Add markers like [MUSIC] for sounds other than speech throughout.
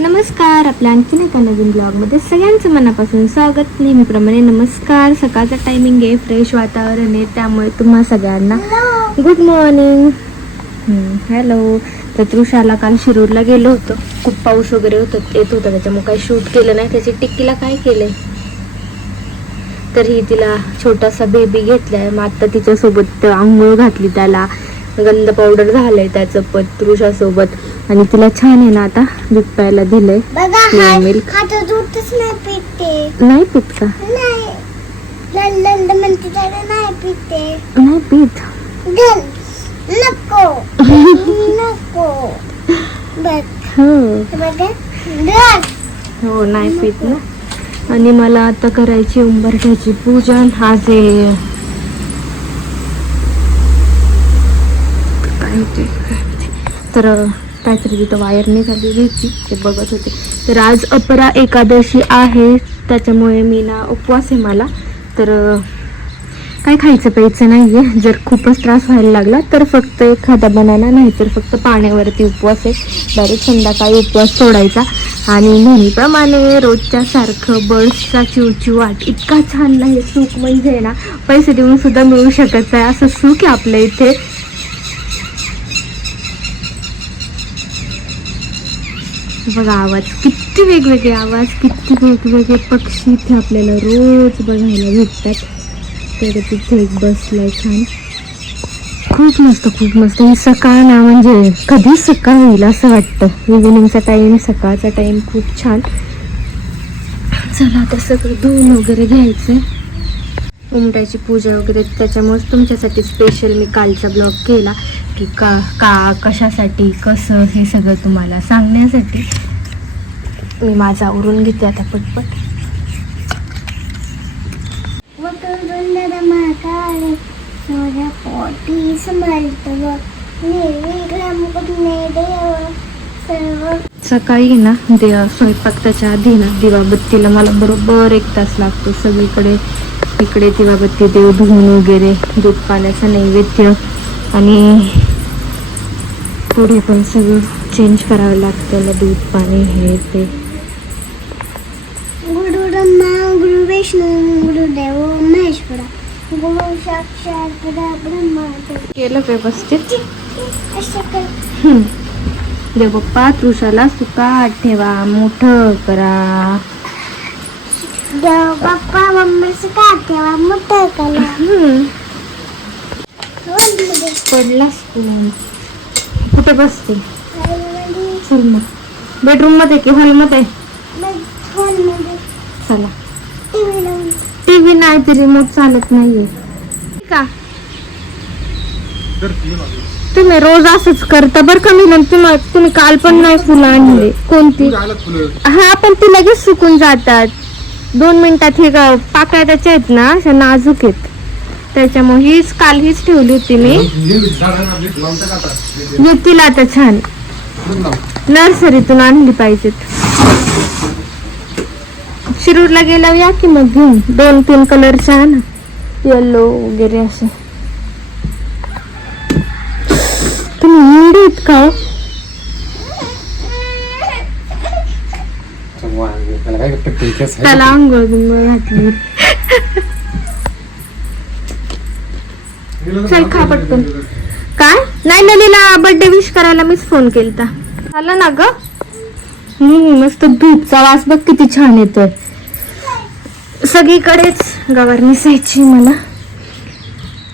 नमस्कार आपल्या आणखीन एका नवीन ब्लॉगमध्ये सगळ्यांचं मनापासून स्वागत. नेहमीप्रमाणे नमस्कार. सकाळचा टायमिंग आहे फ्रेश वातावरण आहे त्यामुळे तुम्हा सगळ्यांना गुड मॉर्निंग हॅलो तर तृषाला काल शिरूरला गेलो होतो. खूप पाऊस वगैरे होतो येत होता त्याच्यामुळे काही शूट केलं नाही. त्याची टिक्कीला काय केलंय? तरीही तिला छोटासा बेबी घेतलाय. मग आत्ता तिच्यासोबत आंघोळ घातली त्याला. गंध पावडर झालंय त्याचं पण तृषासोबत आणि तिला छान आहे ना आता दूध प्यायला दिलंय हा. हा दूधच नाही पिते. का? नाही. पिते. हो. हो नाही पित ना. आणि मला आता करायची उंबरठ्याची पूजन. आज आहे ते तर काहीतरी तिथं वायर निघाली घ्यायची ते बघत होते. तर आज अपरा एकादशी आहे त्याच्यामुळे मी ना उपवास आहे मला. तर काय खायचं प्यायचं नाही आहे जर खूपच त्रास व्हायला लागला तर फक्त एखादा बनाना नाही तर फक्त पाण्यावरती उपवास आहे. डायरेक्ट संध्याकाळी उपवास सोडायचा. आणि नेहमीप्रमाणे रोजच्या सारखं बर्ड्सचा चिवचिवाट इतका छान नाही सुख म्हणजे ना पैसे देऊन सुद्धा मिळू शकत नाही. असं सुख आहे आपल्या इथे. बघा आवाज. किती वेगवेगळे आवाज किती वेगवेगळे पक्षी इथे आपल्याला रोज बघायला भेटतात. तर तिथे एक बसलाय छान. खूप मस्त खूप मस्त. ही सकाळ ना म्हणजे कधी सकाळ होईल असं वाटतं. इव्हिनिंगचा टाईम सकाळचा टाइम खूप छान. चला आता सगळं धुवून वगैरे घ्यायचं उमट्याची पूजा वगैरे त्याच्यामुळेच तुमच्यासाठी स्पेशल मी कालचा ब्लॉग केला. की का का कशासाठी कसं हे सगळं तुम्हाला सांगण्यासाठी मी माझा आवरून घेते आता पटपट. सकाळी ना दे स्वयंपाकाच्या आधी ना दिवाबत्तीला मला बरोबर एक तास लागतो. सगळीकडे इकडे दिवाबत्ती देव धुवून वगैरे दूध पाण्याचा नैवेद्य आणि पुढे पण सगळं चेंज करावं लागतं. त्याला दूध पाणी हे ते. गुरु ब्रह्मा गुरु विष्णू गुरुदेव महेश्वरा. गुरु साक्षात ब्रह्मा केलं व्यवस्थित. कर. देव बाप्पा तृषाला सुखात ठेवा मोठं करा. देव बाप्पा मम्मीचं का ठेवा मोठं कला हम्म. पडलास तू कुठे बसते? चल मग. बेडरूममध्ये की हॉलमध्ये चला. टीव्ही नाही ते रिमोट चालत नाहीये. का तुम्ही रोज असंच करता बरं का मी तुम्हाला तुम्ही काल पण नाही फुलं आणले. कोणती? हा पण ती लगेच सुकून जातात. दोन मिनिटात हे पाकळ्या त्याच्या आहेत ना अशा नाजूक आहेत. त्याच्यामुळे हीच काल हीच ठेवली होती मी घेतील आता छान नर्सरीतून आणली पाहिजेत शिरूरला गेला या की मग घेऊन दोन तीन कलर छान येल्लो वगैरे असे तुम्ही हिंदी का त्याला आंघोळ बिंघोळ घातली चल खा पटकन काय नाही नलीला बर्थडे विश करायला मीच फोन केलता झालं ना ग मस्त धूपचा वास बघ किती छान येतोय सगळीकडेच गवार मिसायची मला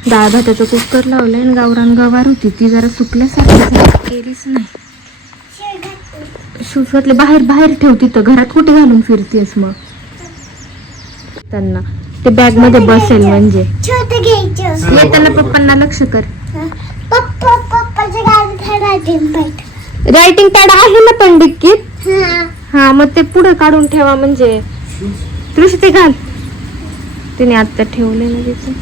डाळ भाताचं कुकर लावलंय आणि गावरान गवार होती ती जरा सुकल्यासारखी केलीच नाही सुसवतले बाहेर बाहेर ठेव तिथं घरात कुठे घालून फिरतेस मग त्यांना ते बॅगमध्ये बसेल म्हणजे. छोटं घ्यायचं. येताना पप्पांना लक्ष कर. पप्पा पप्पाच्या गाडीत रायटिंग पॅड आहे ना पण डिक्कीत हा. हा मग ते पुढे काढून ठेवा म्हणजे. दृष्टी ते घाल. तिने आता ठेवले ना तिचं.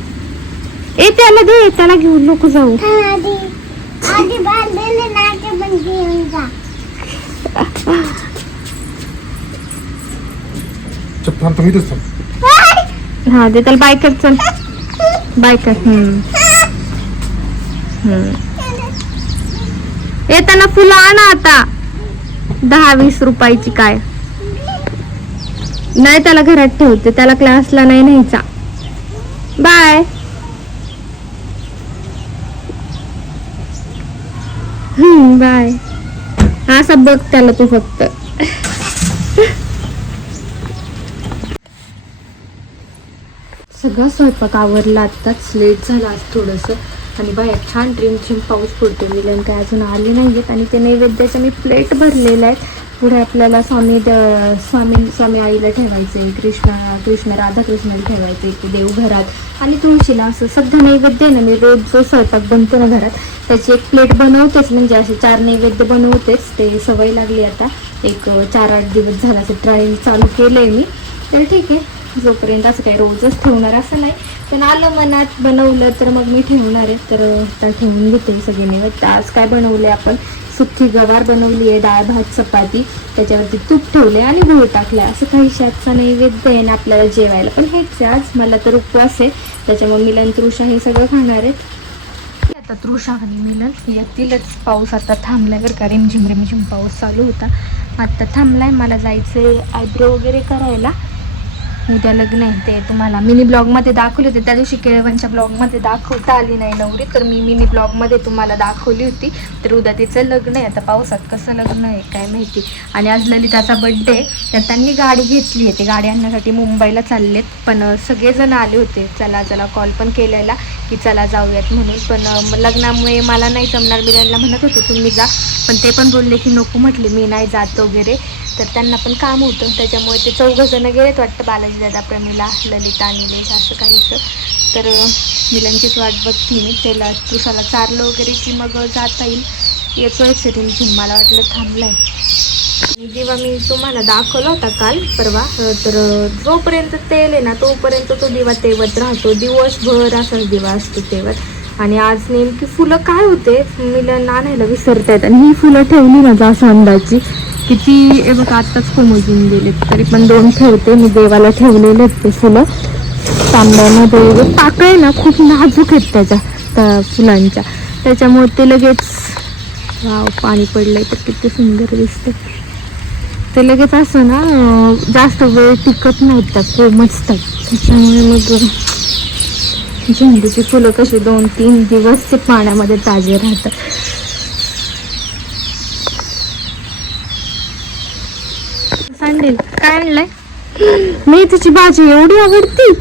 ए त्याला दे त्याला घेऊन नको जाऊ. हा, आधी बांधलेले पण घेऊन जा. चप्पल तुम्ही दिसतो हा दे त्याला बाय कर चल. बाय कर हम्म. हम्म. येताना फुलं आणा आता. दहा वीस रुपयाची काय? नाही त्याला घरात ठेवते. त्याला क्लासला नाही न्यायचा. बाय. हम्म बाय. असं बघ त्याला तू फक्त. सगळा स्वयंपाक आवरला आत्ताच लेट झाला आज थोडंसं. आणि बाहेर छान रिमझिम पाऊस पडतो मिलन काय अजून आले नाही आहेत आणि ते नैवेद्याच्या मी प्लेट भरलेल्या आहेत पुढे आपल्याला स्वामी द- स्वामी स्वामी आईला ठेवायचं आहे कृष्णा कृष्ण राधाकृष्णाला ठेवायचं आहे देवघरात आणि तुळशीला असं सध्या नैवेद्य आहे ना मी रोज जो स्वयंपाक बनतो ना घरात त्याची एक प्लेट बनवतेच. म्हणजे असे चार नैवेद्य बनवतेच. ते सवय लागली आता. एक चार आठ दिवस झाला असं ट्रायल चालू केलं आहे मी. तर ठीक आहे. जोपर्यंत असं काही रोजच ठेवणार असं नाही. पण आलं मनात बनवलं तर मग मी ठेवणार आहे. तर आता ठेवून घेते सगळे नैवेद्य आज काय बनवले आपण? सुक्की गवार बनवली आहे डाळ भात चपाती. त्याच्यावरती तूप ठेवले आणि गुळ टाकले असं काही शातचा नैवेद्य आहे ना आपल्याला जेवायला. पण हेच आहे आज. मला तर उपवास आहे. त्याच्यामुळे मिलन तृषा हे सगळं खाणार आहेत. आता तृषा आणि मिलन. येतीलच. पाऊस आता थांबलाय बरं का. रिमझिम रिमझिम पाऊस चालू होता. आता थांबलाय. मला जायचं आयब्रो वगैरे करायला. उद्या लग्न आहे ते तुम्हाला मिनी ब्लॉगमध्ये दाखवले होते. त्या दिवशी केळवनच्या ब्लॉगमध्ये दाखवता आली नाही नवरी. तर मी मिनी ब्लॉगमध्ये तुम्हाला दाखवली होती. तर उद्या तिचं लग्न आहे. आता पावसात कसं लग्न आहे काय माहिती. आणि आज ललिताचा बड्डे तर त्यांनी गाडी घेतली आहे. ते गाडी आणण्यासाठी मुंबईला चाललेत. पण सगळेजण आले होते. चला चला कॉल पण केलेला की चला जाऊयात म्हणून. पण लग्नामुळे मला नाही जमणार. मी त्यांना म्हणत होते तुम्ही जा. पण ते पण बोलले की नको म्हटले. मी नाही जात वगैरे. तर त्यांना पण काम होतं. त्याच्यामुळे ते चौघजणं गेलेत वाटतं बालाजी दादा प्रमिला ललिता निलेश असं काहीचं. तर अं, मिलांचीच वाट बघते मी. त्याला तुसाला चारलं वगैरे की मग जाता येईल. येतोय रिमझिम मला वाटलं थांबलं आहे जेव्हा मी तुम्हाला दाखवला होता काल परवा तर जोपर्यंत तेल आहे ना तोपर्यंत तो दिवा तेवत राहतो. दिवसभर असाच दिवा असतो तेवत. आणि आज नेमकी फुलं काय होते मिलन आणायला विसरतायत. आणि ही फुलं ठेवली माझा अंदाजची किती हे बघा आत्ताच कोमजून गेलेत तरी पण दोन ठेवते मी देवाला ठेवलेले ते फुलं तांब्यामध्ये पाकळे ना खूप नाजूक आहेत त्याच्या त्या फुलांच्या. त्याच्यामुळे ते लगेच वाव पाणी पडलंय तर किती सुंदर दिसते ते लगेच असं ना जास्त वेळ टिकत नाहीत त्या कोमजतात त्याच्यामुळे मग झेंडूची फुलं कशी दोन तीन दिवस ते पाण्यामध्ये ताजे राहतात. सांडेल काय आणलंय मेथीची भाजी एवढी आवडती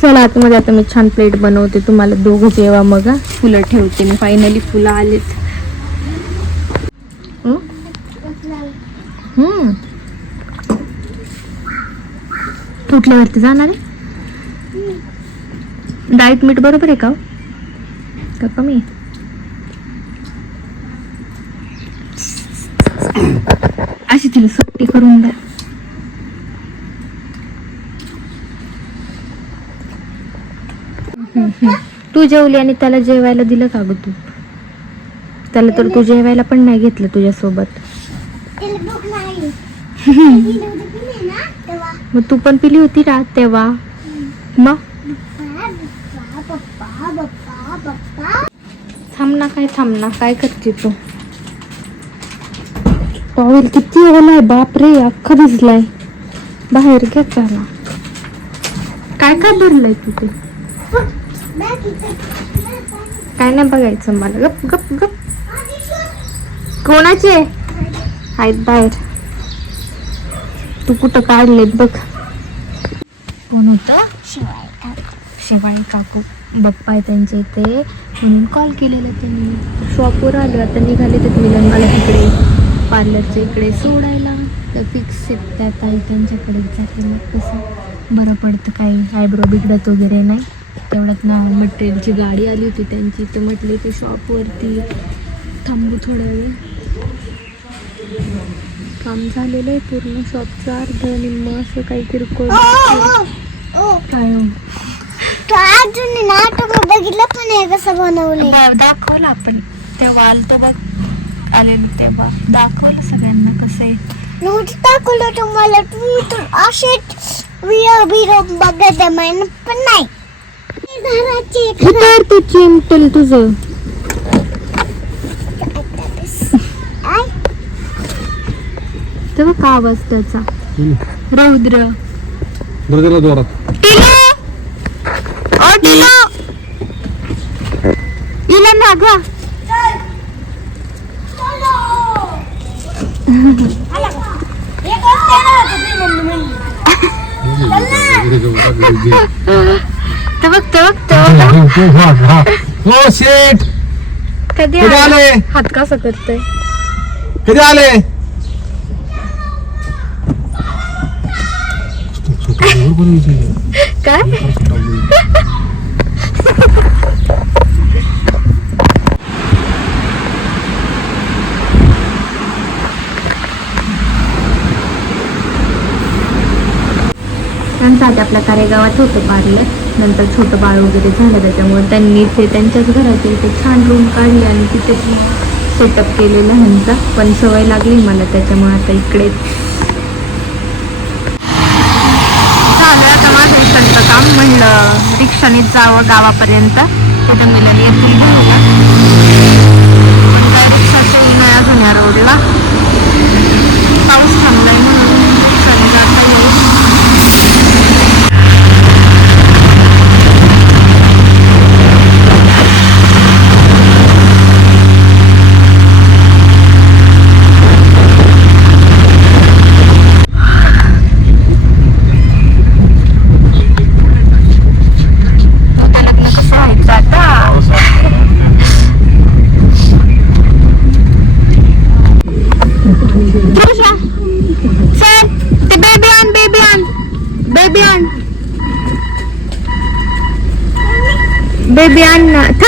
चला आतमध्ये आता मी छान प्लेट बनवते तुम्हाला दोघं जेवा मग. फुलं ठेवते मी फायनली फुलं आलेत? हम्म फुटल्यावरती जाणार आहे डाएट मीठ बरोबर आहे का हो? का कमी? अशी तिला सुट्टी करून द्या हम्म, हम्म. तू जेवली आणि त्याला जेवायला दिलं का ग तू? त्याला तर तू जेवायला पण नाही घेतलं तुझ्यासोबत. त्याला भूक नाही ती नव्हती पिली ना तेव्हा मग तू पण पिली होती ना तेव्हा? मग? पप्पा पप्पा पप्पा पप्पा थांब ना काय थांब ना काय करते तू? टॉवेल किती ओला बाप रे अख्खा भिजलाय बाहेर घ्या काय काय भरलंय तू ते? काय नाही बघायचं मला. गप गप गप. कोणाचे आहेत बाहेर. तू कुठं काढलेत बघ. कोण होतं? शिवाय का शिवाय काकू. बप्पा आहे त्यांच्या इथे. म्हणून कॉल केलेला त्यांनी. शॉपवर आलो. आता निघाले तर मिलन मला तिकडे. पार्लरच्या इकडे सोडायला. तर फिक्स आहेत त्या ताई त्यांच्याकडे. जाते मग कसं बरं पडतं काही. आयब्रो बिघडत वगैरे नाही. तेवढ्यात ना मटेरियलची गाडी आली होती त्यांची. तर म्हटले ते शॉपवरती थांबू थोडा वेळ. काम झालेलं आहे पूर्ण शॉपचं अर्ध निम्म असं काही किरकोळ ओ काय हो? तो अजून नाटक बघितलं पण हे कसं बनवले दाखवलं आपण. तेव्हा आलतो बघ. आलेलो तेव्हा. दाखवलं सगळ्यांना कसं आहे. नव्हतं दाखवलं तुम्हाला. तुम्ही तर असेच विडिओ बिडिओ बघत आहे पण नाही. उतार ते चिमटेल तुझं. आय ते बघ का आवाज त्याचा. रौद्र. दर्जाला जोरात. इला ना ग [LAUGHS] [LAUGHS] बघ ते बघ हो शेट कधी कधी आला? आले हात कसा करतोय कधी आले? काय? त्यांचं आपल्या कारेगावात होतं पार्लर नंतर छोटं बाळ वगैरे झालं त्याच्यामुळे त्यांनी ते त्यांच्याच घरातील ते छान रूम काढली आणि तिथे सेटअप केलेलं ह्यांचा. पण सवय लागली मला त्याच्यामुळे आता इकडे. झालं आता माझं इकडचं काम म्हणलं रिक्षानेच जावं गावापर्यंत. तिथं मिळाली येतील.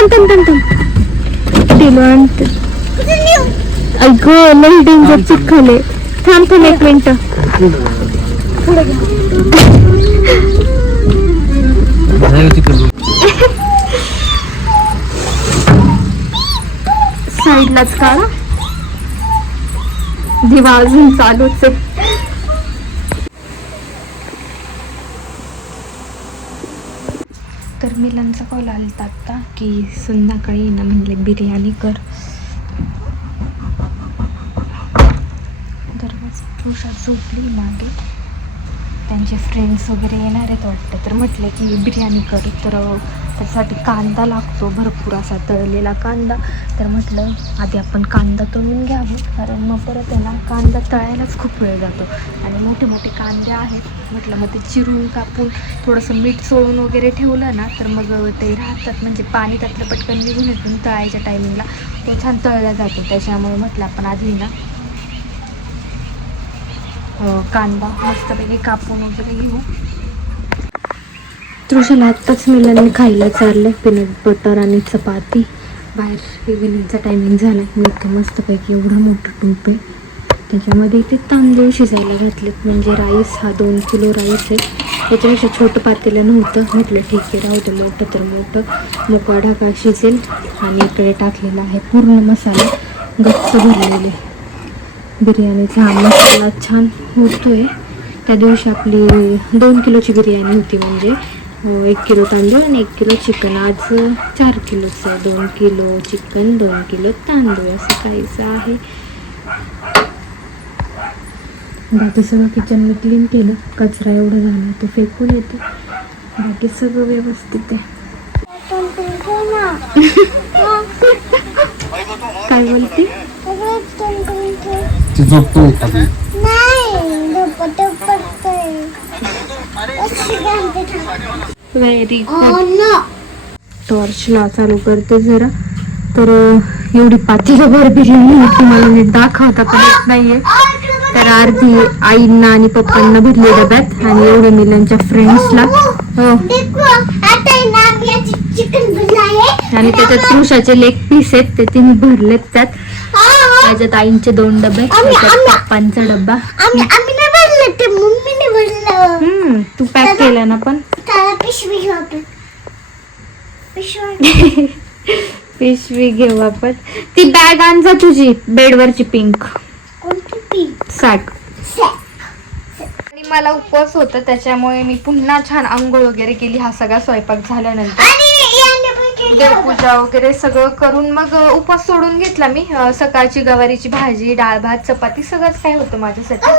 थांब थांब थांब थांब दिलो आणते ऐक लई डेंजर चिखले थांब थांब एक मिनिट. साईडलाच काढा. दिवा अजून चालूच आहे. तर मिलनचा कॉल आलता आता की संध्याकाळी ना म्हणले बिर्याणी कर. दरवाजा तुषा झोपली मागे. त्यांचे फ्रेंड्स वगैरे येणार आहेत वाटतं. तर म्हटले की बिर्याणी कर. तर त्यासाठी कांदा लागतो भरपूर असा तळलेला कांदा. तर म्हटलं आधी आपण कांदा तळून घ्यावं. कारण मग परत आहे ना कांदा तळायलाच खूप वेळ जातो. आणि मोठे मोठे कांदे आहेत. म्हटलं मग ते चिरून कापून थोडंसं मीठ चोळून वगैरे ठेवलं ना तर मग ते राहतात. म्हणजे पाणी त्यातलं पटकन निघून येतून तळायच्या टायमिंगला तो छान तळला जातो. त्याच्यामुळे म्हटलं आपण आधी ना कांदा मस्तपैकी कापून वगैरे घेऊ. तृषाला आत्ताच मिळालं खायला चाललं पीनट बटर आणि चपाती. बाहेर इव्हिनिंगचा टायमिंग झाला मी इथे मस्तपैकी एवढं मोठं टूप. आहे त्याच्यामध्ये इथे तांदूळ शिजायला घातलेत. म्हणजे राईस हा दोन किलो राईस आहे. त्याच्यापेक्षा छोटं पातेलं नव्हतं. म्हटलं ठीक आहे राहू दे मोठं तर मोठं. मोकळा ढाका शिजेल. आणि इकडे टाकलेला आहे पूर्ण मसाला. गच्च भरलेले. बिर्याणीचा हा मसाला छान होतोय. त्या दिवशी आपली दोन किलोची बिर्याणी होती म्हणजे. एक किलो तांदूळ आणि एक किलो चिकन. आज चार किलोचं आहे. दोन किलो चिकन दोन किलो तांदूळ. असं काहीचं आहे. बाकी सगळं किचन मी क्लीन केलं. कचरा एवढा झाला तो फेकून येतो. बाकी सगळं व्यवस्थित आहे. [LAUGHS] काय बोलते? ती झोपतो एखादी व्हेरी Oh गुड! टॉर्चला चालू करते जरा. तर एवढी पातेलभर बिर्याणी होती मला नीट दाखवता पण येत नाहीये. तर अर्धी आईंना आणि पप्पांना भरली डब्यात आणि एवढी मिलांच्या फ्रेंड्सला बनाये आणि त्याच्यात पुरुषाचे लेग पीस आहेत ते तिने भरलेत त्यात. त्याच्यात आईंचे दोन डबे पप्पांचा डब्बा. ते हम्म पॅक केलं ना पण. पिशवी घेऊ आपण. पिशवी. [LAUGHS] पिशवी घेऊ आपण. ती बॅग आण जा तुझी बेडवरची पिंक सॅक सॅक आणि मला उपवास होता त्याच्यामुळे मी पुन्हा छान आंघोळ वगैरे केली. हा सगळा स्वयंपाक झाल्यानंतर. देवपूजा वगैरे सगळं करून मग उपवास सोडून घेतला मी. सकाळची गवारीची भाजी डाळ भात चपाती सगळंच काय होतं माझ्यासाठी.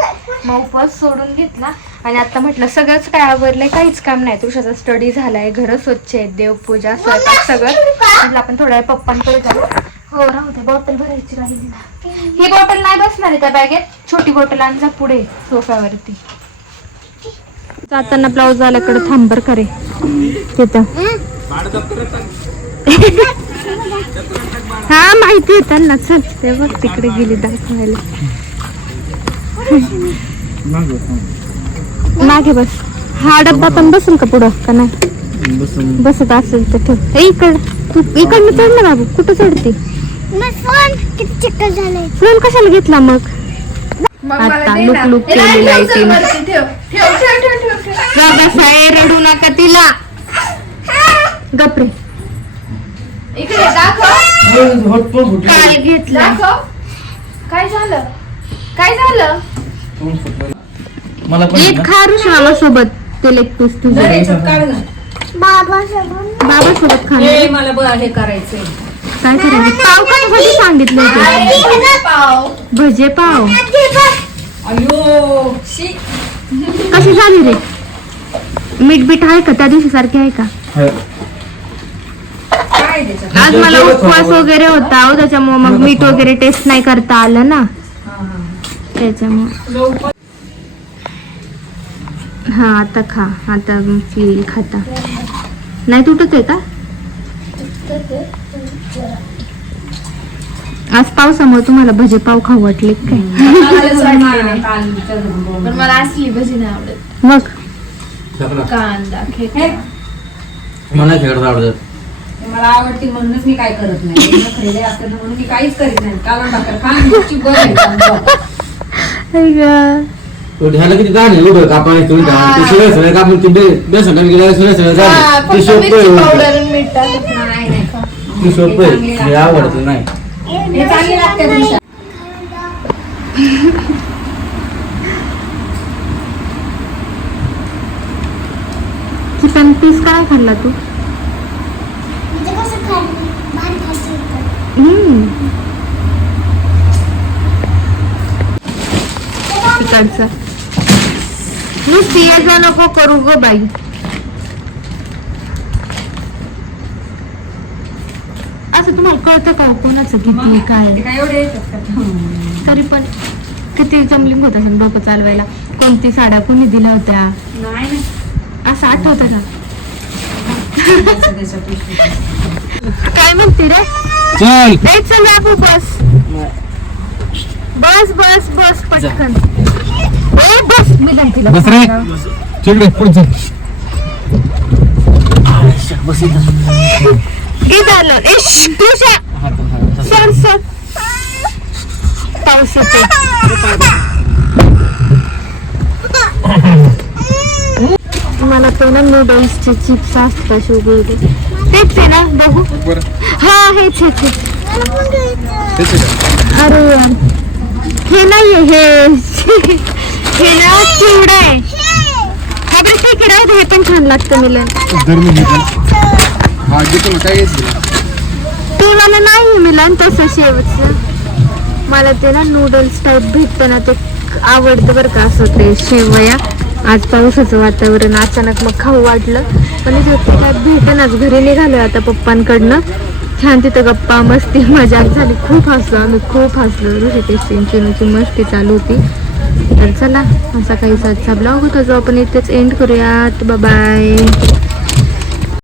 मग उपवास सोडून घेतला. आणि आता म्हटलं सगळंच काय आवरलंय काहीच काम नाही. तुझ्याचा स्टडी झालाय घर स्वच्छ आहेत देवपूजा स्वयंपाक सगळं. म्हटलं आपण थोड्या वेळ पप्पांकडे जाऊ. हो राहू दे बॉटल भरायची राहिली. ना ही बॉटल नाही बसणार आहे त्या बॅगेत. छोटी बॉटल आणजा पुढे सोफ्यावरती. जाताना ब्लाऊज आल्याकडे थांबर करे तिथं हा माहिती आहे त्यांना. चल ते बघ तिकडे गेली दाखवायला. मागे बस. हा डब्बा पण बसून का पुढं? का नाही? बसत असेल तर ठेव. इकड. तू इकडनं चढ ना बाबू. कुठं चढते? फोन कशाला घेतला मग? आता लुक लुक केलेलं आहे तिने. बाबा साहेब रडू नका तिला. गपरे इकडे दाखव. काय घेतला? दाखव. काय झालं? काय झालं? मला एक खा ऋषी सोबत. ते लेग पीस तुझं. बाबा सोबत बाबा सोबत खा हे मला ब- हे करायचंय. काय करायचं पाव कशासाठी सांगितलं होतं पाव. भजे पाव. अयो शी. कशी झाली रे? मीठ बीठ आहे का? त्या दिवशी सारखे आहे का? आज मला उपवास वगैरे होता हो त्याच्यामुळे मग मीठ वगैरे टेस्ट नाही करता आलं ना. त्याच्यामुळे. हा आता खा. आता येईल खाता. नाही तुटत आहे का? आज पावसामुळे तुम्हाला भजे पाव खाऊ वाटले काय? [LAUGHS] मला असली भजी नाही आवडत. मग? कांदा मला खेळत आवडत. मला आवडते म्हणूनच मी काय करत नाही. खरेदी असतात ना म्हणून मी काहीच करीत नाही. काला भाकर खा मिरची बघ एकदम बघ. आई गं. ह्याला किती दाणे उभं कापायचं तुम्ही ते सगळं कापून ते बेसन गेलं हा, झालं. ते सोपं सोपं हे आवडतं नाही. हे चिकन पीस काय खाल्ला तू म्हणजे कसं खाल्लं भात खायचं नुसती ये जा नको करू ग बाई. असं तुम्हाला कळतं का हो कोणाचं किती काय? तरी पण किती जमलिंग होत असेल डोकं चालवायला. कोणती साड्या कोणी दिल्या होत्या. असं आठवतं का. [LAUGHS] काय म्हणते रे? चल. बस. बस बस बस पटकन. बस. मी तिला. बस रे. तिकडे पुढे चल. झालं ए श्श, तुषा सर सर. पाऊस येतो मला तो ना नूडल्सचे चिप्स असतात शिवगोळी तेच आहे ना बघू. हा हेच हेच हेच. अरे यार. हे नाहीये हे. हे ना चिवडा आहे. हा बरं ठीक आहे राहू दे, हे पण छान लागतं मिलन. हा घेतो काय ते मला नाही मिलन तसं शेवटचं. मला ते ना नूडल्स टाईप भेटतं ना ते आवडतं बरं का असं ते शेवया. आज पावसाचं वातावरण अचानक मग खाऊ वाटलं. पण इथे ते काय घरी निघालो आता पप्पांकडनं. छान तिथं गप्पा मस्ती मजा झाली. खूप हसलो आम्ही खूप हसलो. ऋषिकेश चिंचूची मस्ती चालू होती. तर चला असा काही साजचा ब्लॉग होता जो आपण इथेच एंड करूयात. बाय